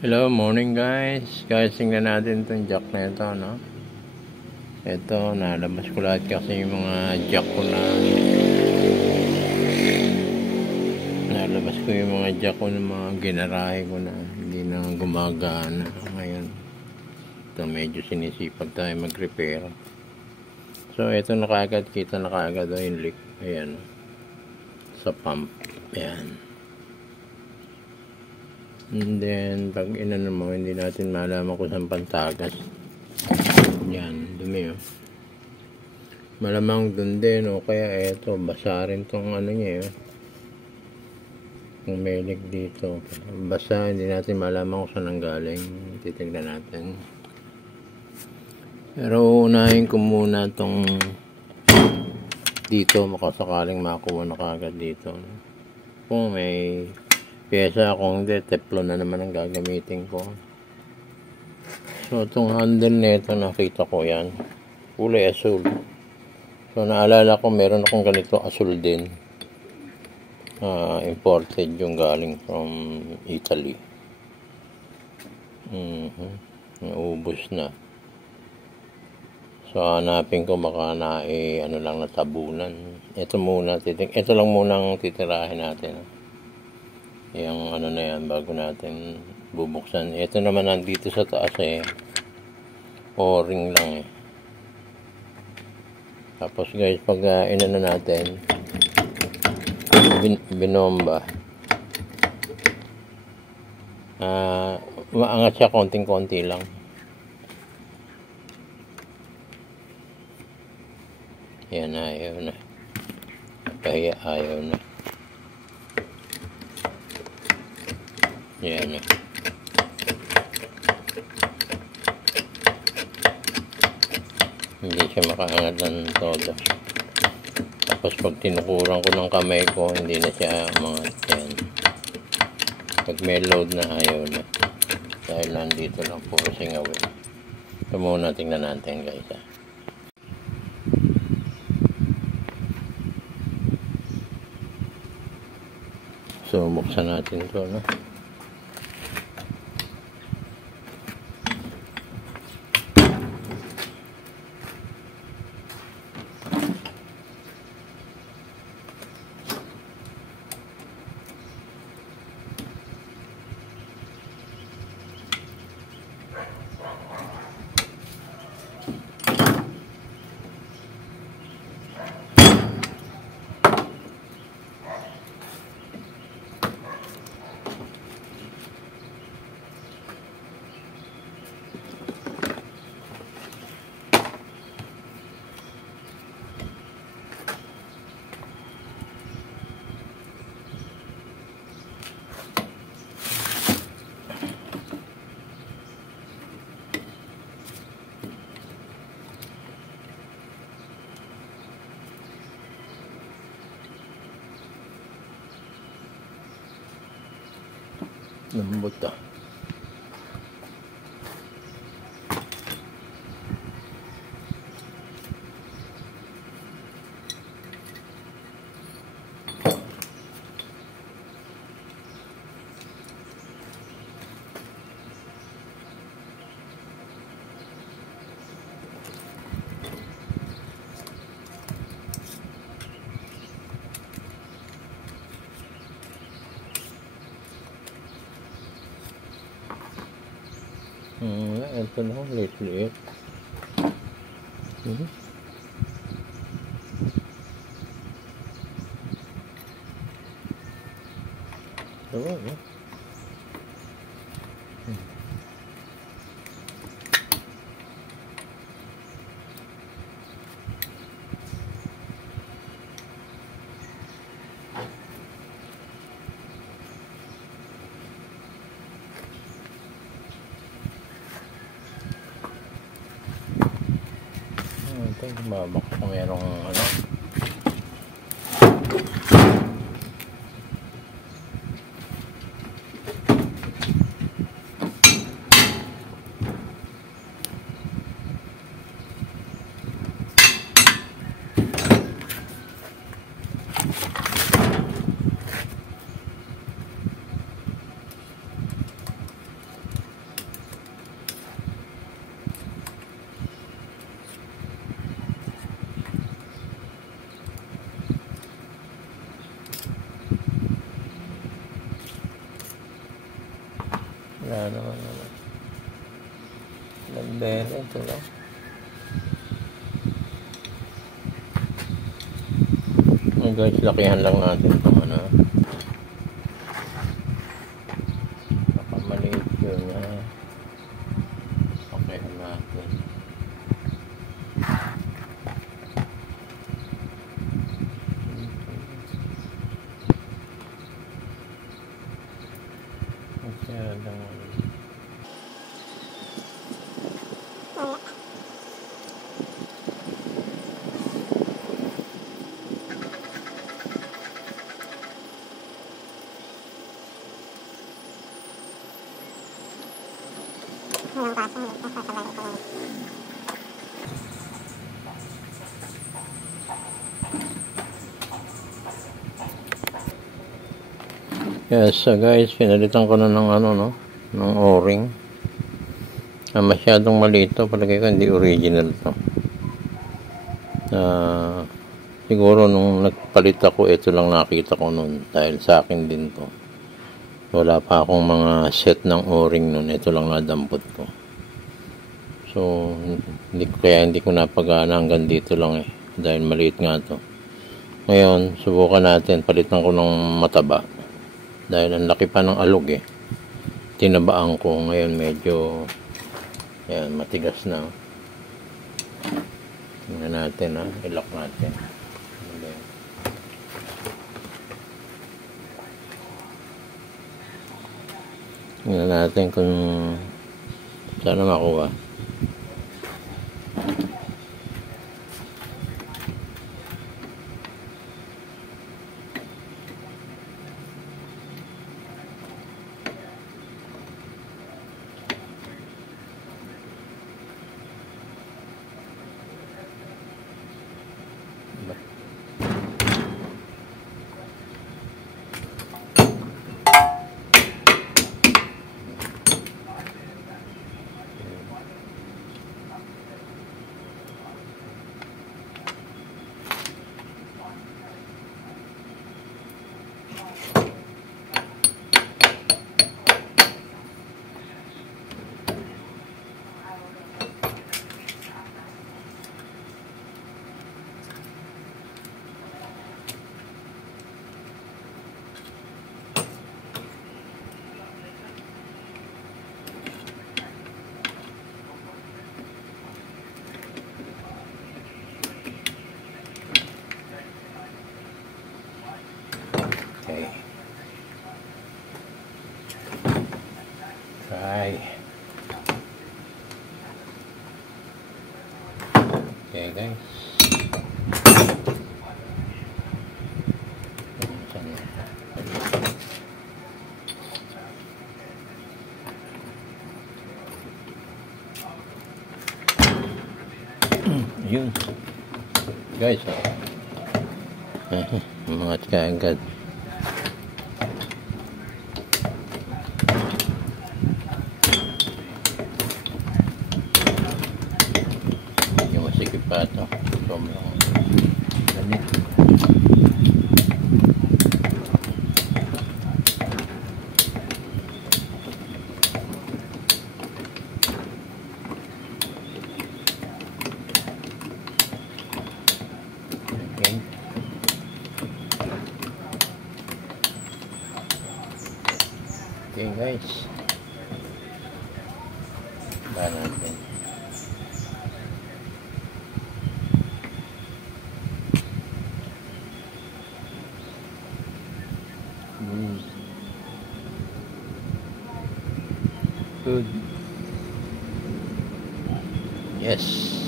Hello, morning guys. Guys, tingnan natin itong jack na ito, no? Ito, nalabas ko lahat kasi yung mga jack ko na nalabas ko yung mga jack ko ng mga ginarahe ko na hindi na gumagana. Ngayon, ito medyo sinisipag tayo mag-repair. So, ito na kaagad, kita na kaagad yung leak. Ayan, sa pump. Ayan. And then, pag inano mo, hindi natin malaman kung saan pantagas. Yan, dumi oh. Malamang dun din o kaya eto, basa rin tong ano niya eh. Kung may leak dito. Basa, hindi natin malaman kung saan ang galing. Titignan natin. Pero unahin ko muna tong dito, makasakaling makuha na kagad dito. Kung may pyesa, kung hindi, teflon na naman ang gagamitin ko. So, itong handle nito, nakita ko yan. Kulay asul. So, naalala ko, meron akong ganito asul din. Imported yung galing from Italy. Naubos na. So, hanapin ko baka na ano lang natabunan. Ito muna, ito lang muna ang titirahin natin. Yung ano na yan bago natin bubuksan. Ito naman nandito sa taas o-ring lang Tapos guys, pag inano natin binomba, maangat siya konting-konti lang. Yan, ayaw na. Kaya ayaw na. Yan na. Hindi siya makaangat ng todo. Tapos pag tinukuran ko ng kamay ko, hindi na siya umangat. Yan. Pag may load na, ayaw na. Dahil nandito lang, puro singawin. Ito muna, tingnan natin guys. So, buksan natin ito, no? Lambot ah. Ito na, liit-liit. Diba, no? Ito, mabak kung merong ano. Wala naman naman. Nag-bere, ito lang. Oh guys, lakihan lang natin itong ano. Nakamaliit yun na. Lakihan natin. Masyadong yes, so guys, pinalitan ko na ng ano, no, ng o-ring. Masyadong maliit to, palagay ko hindi original to. Siguro nung nagpalit ako, ito lang nakita ko nun, dahil sa akin din to. Wala pa akong mga set ng o-ring nun, ito lang nadampot ko. So hindi ko napagana hanggang dito lang dahil maliit nga to. Ngayon, subukan natin, palitan ko ng mataba. Dahil ang laki pa ng alog tinabaan ko. Ngayon medyo matigas na. Tingnan natin ilock natin. Tingnan natin kung sana makuha. Okay. Try. Okay guys. Yun. Guys, mga kaagad. Yung masikip pa ito. Sobrang ganit. Okay guys, ba natin. Good. Yes.